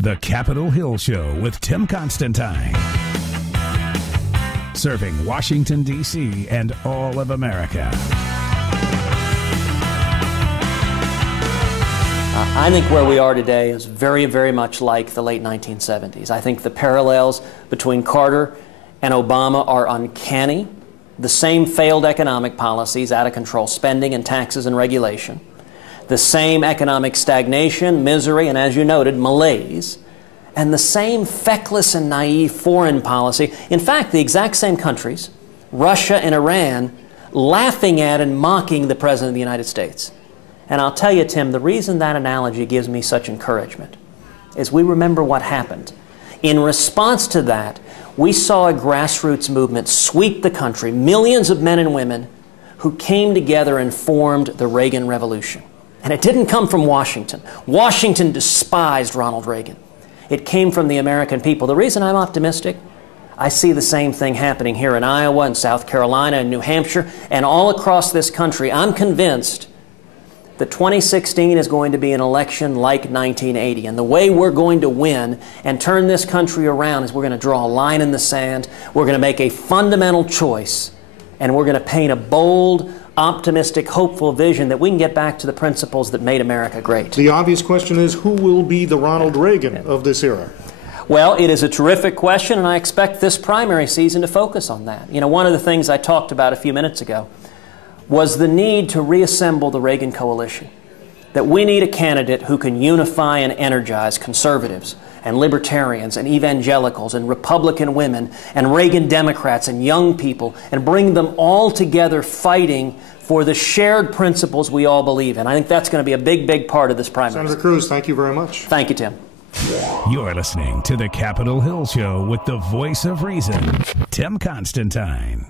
The Capitol Hill Show with Tim Constantine. Serving Washington, D.C. and all of America. I think where we are today is very, very much like the late 1970s. I think the parallels between Carter and Obama are uncanny. The same failed economic policies, out of control spending and taxes and regulation. The same economic stagnation, misery, and as you noted, malaise. And the same feckless and naive foreign policy. In fact, the exact same countries, Russia and Iran, laughing at and mocking the President of the United States. And I'll tell you, Tim, the reason that analogy gives me such encouragement is we remember what happened. In response to that, we saw a grassroots movement sweep the country, millions of men and women who came together and formed the Reagan Revolution. And it didn't come from Washington. Washington despised Ronald Reagan. It came from the American people. The reason I'm optimistic, I see the same thing happening here in Iowa and South Carolina and New Hampshire and all across this country. I'm convinced that 2016 is going to be an election like 1980. And the way we're going to win and turn this country around is we're going to draw a line in the sand. We're going to make a fundamental choice. And we're going to paint a bold, optimistic, hopeful vision that we can get back to the principles that made America great. The obvious question is, who will be the Ronald Reagan of this era? Well, it is a terrific question, and I expect this primary season to focus on that. You know, one of the things I talked about a few minutes ago was the need to reassemble the Reagan coalition. That we need a candidate who can unify and energize conservatives and libertarians and evangelicals and Republican women and Reagan Democrats and young people and bring them all together fighting for the shared principles we all believe in. I think that's going to be a big, big part of this primary. Senator Cruz, thank you very much. Thank you, Tim. You're listening to the Capitol Hill Show with the voice of reason, Tim Constantine.